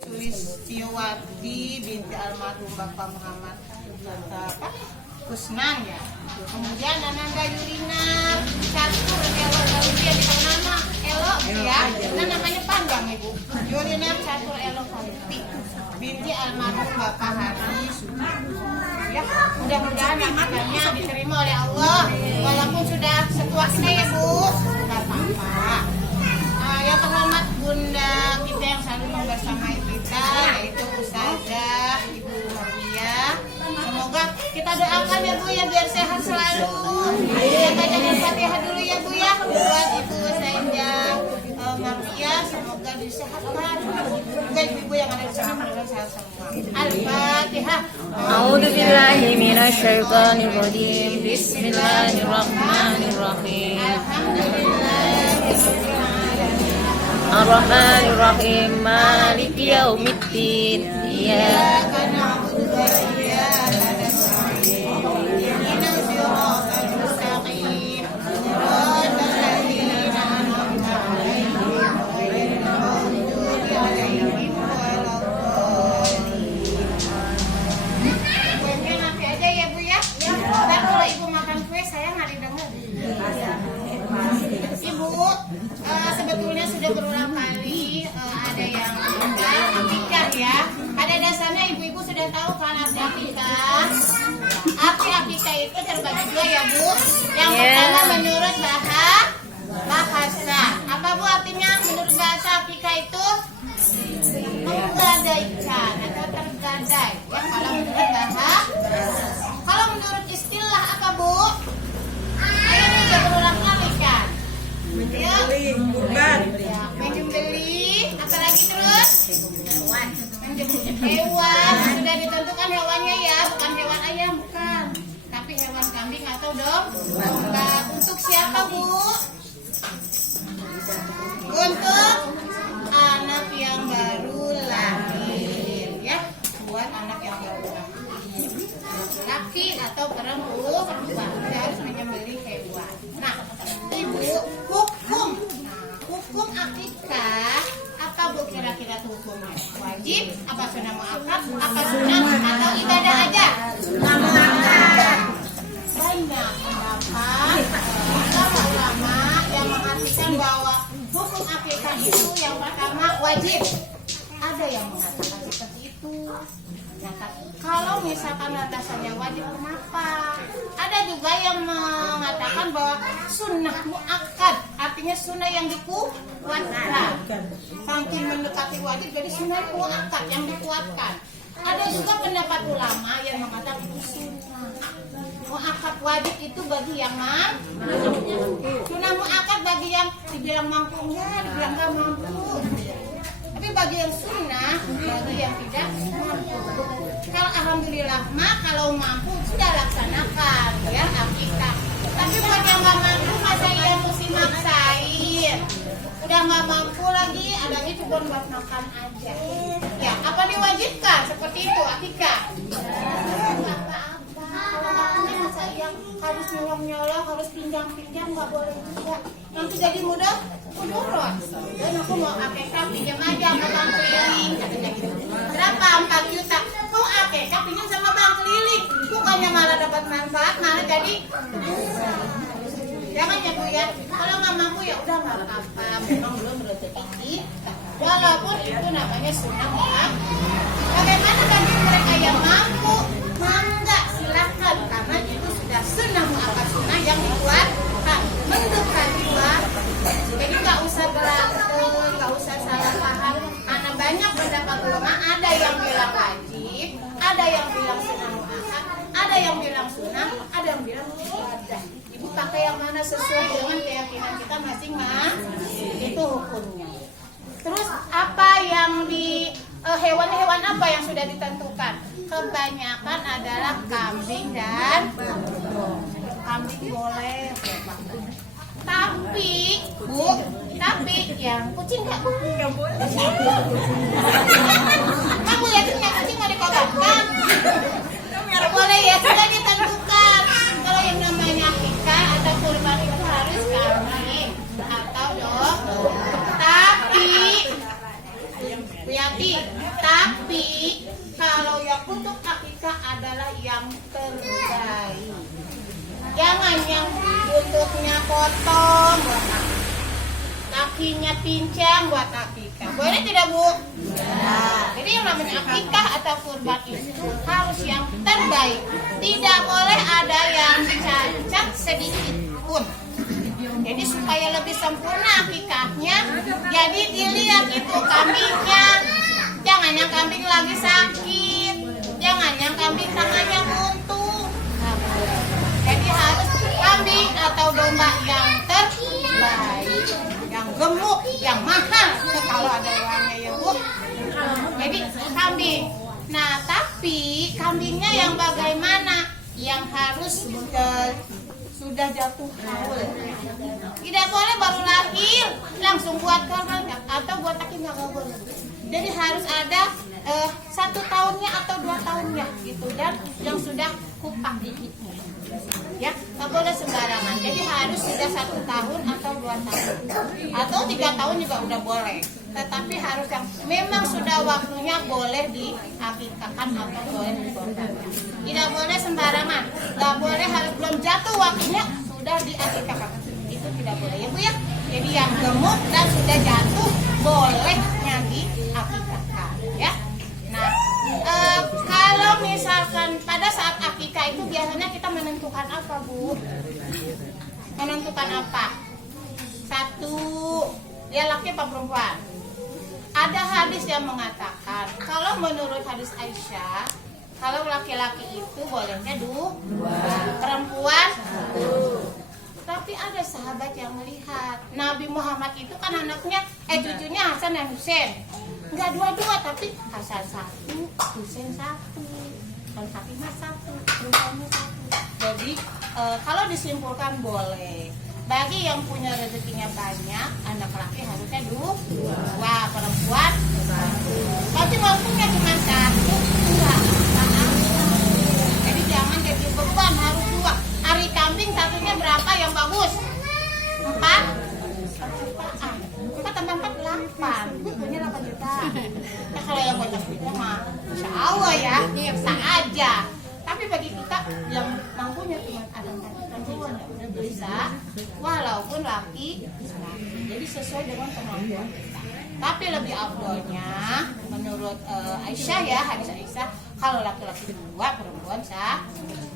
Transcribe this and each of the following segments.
Sulistiawati binti almarhum Bapak Muhammad Kusnan ya. Kemudian Ananda Yurina Catur Elo Gaudia dikenal nama Elo ya. Nah namanya panjang Ibu. Yurina Catur Elo Gaudia binti almarhum Bapak Hari ya. Mudah-mudahan amalnya diterima oleh Allah walaupun sudah setua kita ya Bu. Enggak apa-apa. Yang terhormat Bunda kita yang selalu membersamai kita yaitu Ustazah Ibu Marwiyah. Semoga kita doakan ya Bu ya biar sehat selalu. Kita bacakan Fatihah dulu ya Bu ya buat Ibu Ustazah Marwiyah, semoga disehatkan. Semoga ibu-ibu yang ada di sana mendengar sehat semua. Al-Fatihah. A'udzubillahi minasyaitonir rajim. Bismillahirrahmanirrahim. Ar-Rahmanir-Rahim. Maliki yaumiddin. Iyyaka na'budu wa iyyaka nasta'in. Ihdinas siratal mustaqim. Shiratal ladzina an'amta 'alaihim ghairil maghdubi 'alaihim waladdallin. Kuenya nanti aja ya Bu ya. Ntar kalau Ibu makan kue saya nggak didengar. Ibu, sebetulnya sudah berulang kali ada yang akikah ya. Pada dasarnya ibu-ibu sudah tahu kan arti akikah. Arti akikah itu terbagi dua ya Bu. Yang pertama menurut bahasa. Apa Bu artinya menurut bahasa akikah itu? Menggadaikan atau tergadai. Ya kalau menurut bahasa. Kalau menurut istilah apa Bu? Ini sudah berulang kali kan. Menyembeli, apalagi terus? Hewan, sudah ditentukan hewannya ya, bukan hewan ayam, bukan. Tapi hewan kambing atau domba. Untuk siapa Bu? Untuk anak yang baru lahir, ya. Buat anak yang baru lahir. Laki atau perempuan, kita harus menyembeli hewan. Nah, Ibu, hukum akikah apa Bu kira-kira hukumnya? Wajib, apa sunnah muakkad, apa sunnah atau ibadah aja? Sunnah muakkad. Banyak pendapat ulama yang mengartikan bahwa hukum akikah itu yang pertama wajib. Ada yang mengatakan seperti itu. Nah, kalau misalkan landasannya wajib kenapa? Ada juga yang mengatakan bahwa sunnah muakkad, artinya sunnah yang dikuatkan. Saking mendekati wajib jadi sunnah muakkad yang dikuatkan. Ada juga pendapat ulama yang mengatakan itu sunnah muakkad wajib itu bagi yang mampu. Sunnah muakkad bagi yang dibilang mampu enggak, dibilang enggak mampu. Tapi bagi yang sunnah, bagi yang tidak mampu. Kalau alhamdulillah kalau mampu sudah laksanakan ya akikah. Tapi buat yang nggak mampu masa iya mesti maksain. Udah nggak mampu lagi, adanya cuma buat makan aja. Ya apa diwajibkan seperti itu akikah? Nggak apa-apa. Kalau makannya masa yang harus nyolong-nyolong, harus pinjam-pinjam nggak boleh juga. Nanti jadi mudah mudarat. Dan aku mau akikah pinjam aja sama bang keliling katanya gitu. Berapa 4 juta? Kau akikah pinjam sama bang keliling, bukannya malah dapat manfaat, malah jadi jangan ya Bu ya. Kalau nggak mampu ya udah nggak apa-apa. Memang belum rezeki kita. Walaupun itu namanya sunnah muakkad. Bagaimana bagi mereka yang mampu? Mangga silakan karena itu sudah sunnah muakkad, sunnah yang dikuatkan. Mendekati jadi nggak usah berantem, nggak usah salah paham. Karena banyak pendapat ulama, ada yang bilang wajib, ada yang bilang sunnah muakkad, ada yang bilang sunnah, ada yang bilang ibadah. Ibu pakai yang mana sesuai dengan keyakinan kita masing-masing, itu hukumnya. Terus apa yang di hewan-hewan apa yang sudah ditentukan? Kebanyakan adalah kambing dan kambing boleh. Tapi Bu, yang kucing nggak boleh. Kamu yakin nggak kucing mau dikobarkan? Boleh ya, sudah ditentukan. Kalau yang namanya akikah atau kurban itu harus kambing atau domba. Tapi Bu Yati, Tapi kalau yang untuk akikah adalah yang terbaik. Jangan yang bentuknya potong buat akikah, kakinya pincang buat akikah. Boleh tidak, Bu? Ya. Jadi yang namanya akikah atau kurban itu harus yang terbaik. Tidak boleh ada yang cacat sedikit pun. Jadi supaya lebih sempurna akikahnya, jadi dilihat itu kambingnya. Jangan yang kambing lagi sakit, jangan yang kambing tangannya buntung. Jadi harus kambing atau domba yang terbaik, yang gemuk, yang mahal kalau ada uangnya ya, Bu. Jadi kambing. Nah, tapi kambingnya yang bagaimana? Yang harus sudah jatuh haul. Tidak boleh baru lahir langsung buat korban atau buat akikah, nggak boleh. Jadi harus ada 1 tahunnya atau 2 tahunnya gitu, dan yang sudah kupak giginya. Ya, nggak boleh sembarangan. Jadi harus sudah 1 tahun atau 2 tahun atau 3 tahun juga udah boleh. Tetapi harus yang memang sudah waktunya boleh diakikahkan atau boleh dikorbankan. Tidak boleh sembarangan. Nggak boleh harus belum jatuh waktunya sudah diakikahkan. Itu tidak boleh ya, Bu ya. Jadi yang gemuk dan sudah jatuh bolehnya diakikahkan ya. Nah, kalau misalkan pada saat akikah itu biasanya kita menentukan apa, Bu? Menentukan apa? 1, dia laki apa perempuan? Ada hadis yang mengatakan, kalau menurut hadis Aisyah, kalau laki-laki itu bolehnya 2, perempuan 1. Tapi ada sahabat yang melihat Nabi Muhammad itu kan anaknya, cucunya Hasan dan Husain. Enggak 2, tapi Hasan 1, Husain 1, dan Fatimah 1, perempuannya 1. Jadi kalau disimpulkan boleh. Bagi yang punya rezekinya banyak, anak laki harusnya 2, perempuan 1. Tapi mampunya cuma 1, 2. Jadi jangan jadi beban harus 2. Ari kambing satunya berapa yang bagus? 4 jutaan. 4 tambah 4 8. Punya 8 juta. Nah, kalau yang banyak itu mah insya Allah ya, bisa aja. Tapi bagi kita yang mampunya cuma ada 4 juta jiwa, udah bisa. Walaupun laki. Jadi sesuai dengan kemampuan kita. Tapi lebih afdolnya menurut Aisyah ya, hadis Aisyah, kalau laki-laki 2, perempuan 1.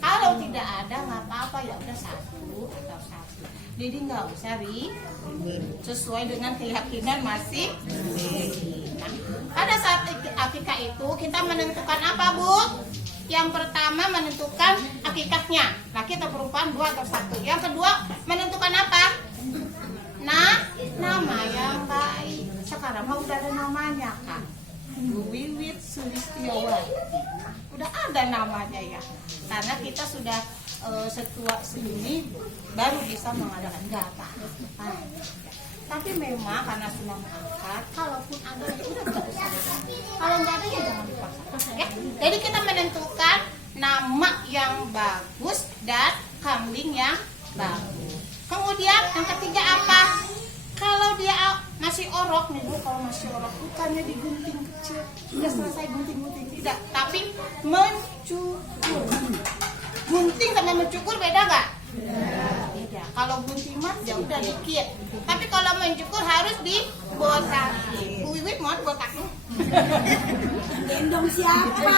Kalau tidak ada nggak apa-apa, ya udah 1 atau 1. Jadi nggak usah sesuai dengan keyakinan masih. Nah, pada saat akikah itu kita menentukan apa, Bu? Yang pertama menentukan akikahnya, laki atau perempuan 2 atau 1. Yang kedua menentukan apa? Nah, nama yang baik. Sekarang mah udah ada namanya kan, Wiwit Sulistiawati. Udah ada namanya ya. Karena kita sudah setua segini baru bisa mengadakan data. Tapi memang karena sudah mengangkat, kalaupun ada ya udah nggak usah. Kalau nggak ada ya jangan dipaksa. Ya. Jadi kita menentukan nama yang bagus dan kambing yang bagus. Kemudian yang ketiga apa? Kalau dia masih orok nih, Bu, kalau masih orok bukannya digunting kecil, udah selesai gunting-gunting, tidak, tapi mencukur. Gunting sama mencukur beda nggak? Beda. Kalau gunting mah ya udah dikit, tapi kalau mencukur harus dibotakin. Bu Wiwit mau botakin? Gendong siapa?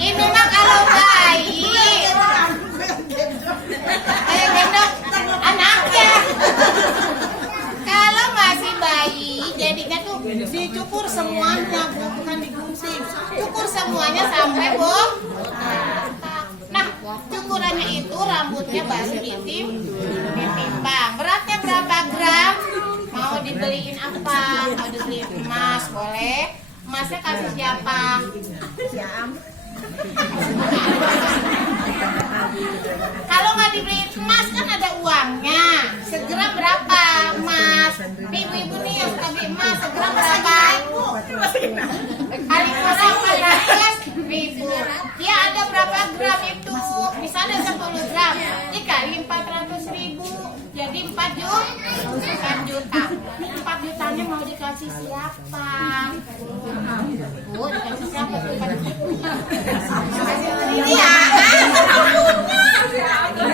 Ini mah kalau bayi. Gendong anaknya. Kalau masih bayi, jadinya tuh dicukur semuanya, Bu, bukan digunting. Cukur semuanya sampai botak. Nah, cukurannya itu rambutnya baru ditimbang. Beratnya berapa gram? Mau dibeliin apa? Mau dibeliin emas, boleh. Emasnya kasih siapa? Kalau nggak dibeliin emas kan ada uangnya. Segram berapa emas? Ibu-ibu nih yang suka beli emas, segram berapa? Kali kurang 400.000. Dia ada berapa gram itu? Misalnya 10 gram, dikali 400.000, jadi 4 juta. 4 jutanya mau dikasih siapa? Bu, dikasih siapa? Ini ya.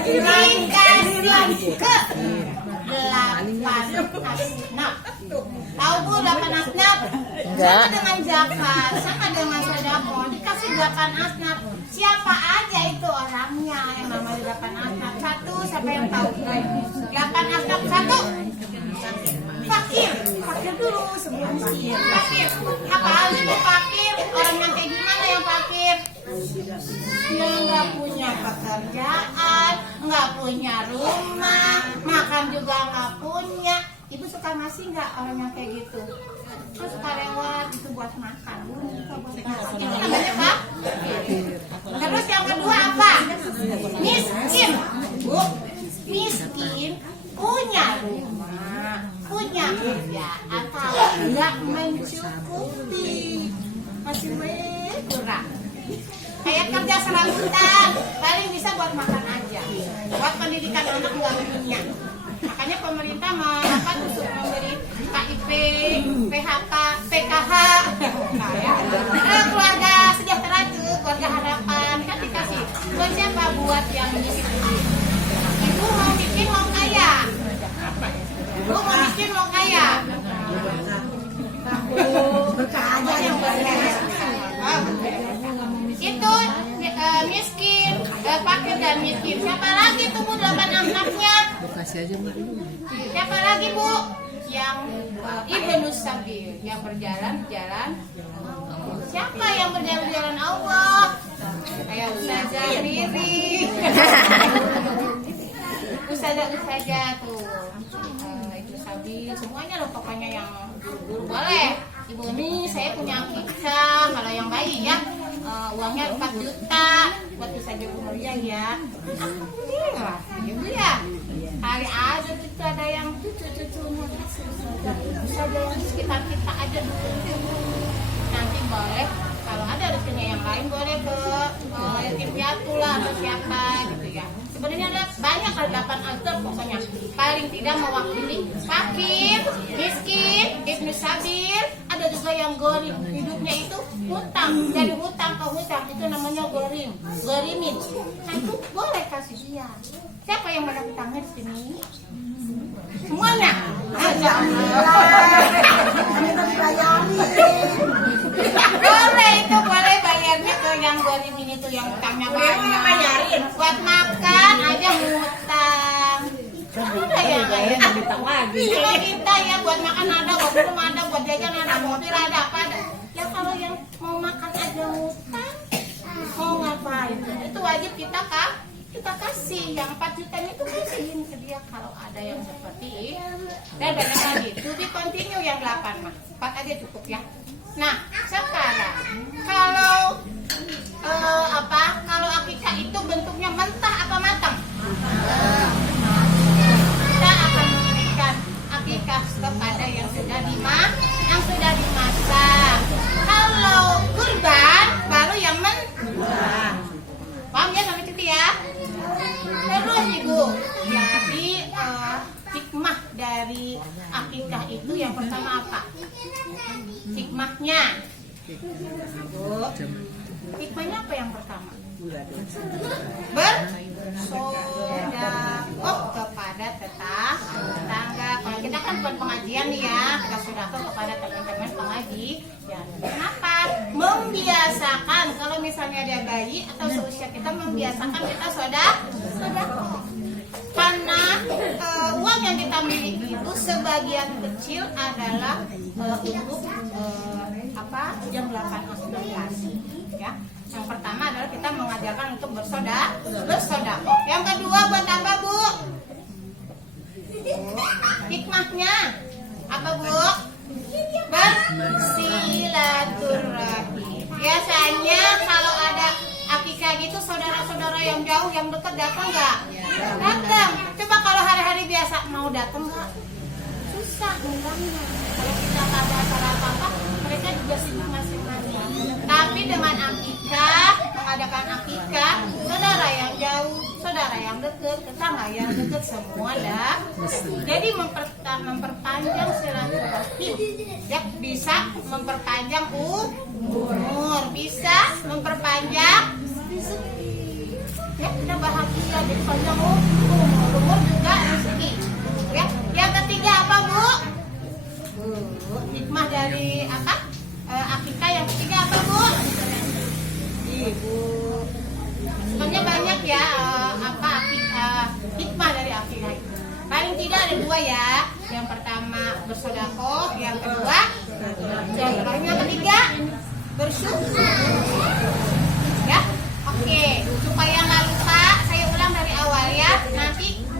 Dikasih ke 8 asnaf. Tahu Bu 8 asnaf? Sama dengan zakat, sama dengan sedekah. Dikasih 8 asnaf. Siapa aja itu orangnya yang namanya 8 asnaf? Satu, siapa yang tahu? 8 asnaf satu. Fakir. Fakir dulu sebelum miskin. Fakir. Apa aja tuh fakir? Orang yang kayak gimana yang fakir? Yang nggak punya pekerjaan, nggak punya rumah, makan juga nggak punya. Ibu suka ngasih nggak orang yang kayak gitu? Terus suka lewat itu buat makan. Itu namanya apa? Terus yang kedua apa? Miskin. Bu, miskin punya rumah, punya kerjaan, kalau nggak mencukupi, masih kurang. Kayak kerja serabutan, paling bisa buat makan aja. Buat pendidikan anak nggak punya. Makanya pemerintah memberi KIP, PHK, PKH, keluarga sejahtera itu, keluarga harapan kan dikasih. Buat siapa? Buat yang miskin. Ibu mau bikin mau kaya. Ibu mau bikin mau kaya. Berkah aja yang Itu miskin, fakir dan miskin. Siapa lagi tuh Bu 8 anaknya? Siapa lagi Bu? Yang Ibnu Sabil, yang berjalan-jalan. Siapa yang berjalan-jalan Allah? Kayak Ustazah Riri. Ustazah tuh. Ibnu Sabil, semuanya loh pokoknya yang boleh. Ibu ini saya punya akikah, kalau yang bayi ya uangnya 4 juta buat Ustazah Umuria ya. Alhamdulillah, gitu ya. Hari aja itu ada yang cucu-cucunya Ustazah yang di sekitar kita aja dulu. Nanti boleh kalau ada rezekinya yang lain boleh ke yatim piatu lah atau siapa gitu ya. Sebenarnya ada banyak kali 8 alter pokoknya. Paling tidak mewakili fakir, miskin, ibnu sabil, ada juga yang gorim. Hidupnya itu hutang, dari hutang ke hutang itu namanya gorim, gorimin. Nah itu boleh kasih dia. Siapa yang ada hutangnya di sini? Semuanya. Boleh itu boleh bayarnya ke yang gorimin itu yang hutangnya bayarin. Buat makan aja hutang. Ada ya hutang lagi. Kalau kita ya buat makan ada, buat minum ada, buat jajan ada, mobil ada, apa ada. Ya kalau yang mau makan aja hutang, mau ngapain? Itu wajib kita kasih. Yang 4 juta itu kasihin ke dia kalau ada yang seperti itu. Dan banyak lagi. To be continue yang 8 mah. 4 aja cukup ya. Nah, sekarang kalau kalau akikah itu bentuknya mentah apa matang? Kita akan memberikan akikah kepada yang sudah dimasak. Kalau kurban baru yang mentah. Paham ya sampai situ ya? Terus Ibu, jadi hikmah dari akikah itu yang pertama apa? Hikmahnya, Bu, hikmahnya apa yang pertama? Bersedekah kepada tetangga. Kalau kita kan buat pengajian nih ya, kita sedekah kepada teman-teman pengaji. Ya, kenapa? Membiasakan kalau misalnya ada bayi atau seusia kita membiasakan kita sedekah. Karena uang yang kita miliki itu sebagian kecil adalah untuk yang 8 asnaf ya. Yang pertama adalah kita mengajarkan untuk bersedekah. Yang kedua buat apa Bu? Hikmahnya apa Bu? Bersilaturahim. Biasanya kalau ada akikah gitu saudara-saudara yang jauh yang dekat datang nggak? Datang. Coba kalau hari-hari biasa mau datang nggak? Susah undangnya. Kalau kita nggak ada acara apa-apa, mereka juga sibuk masing-masing. Tapi dengan akikah, mengadakan akikah, saudara yang jauh, saudara yang dekat, tetangga yang dekat semua dah. Jadi memperpanjang silaturahim. Ya, bisa memperpanjang umur, bisa memperpanjang ya, kita bahagia jadi panjang umur juga rezeki. Ya, yang ketiga apa Bu? Hikmah dari apa? Akikah yang ketiga apa Bu? Ibu. Sebenarnya banyak ya hikmah dari akikah itu. Paling tidak ada dua ya. Yang pertama bersedekah, yang kedua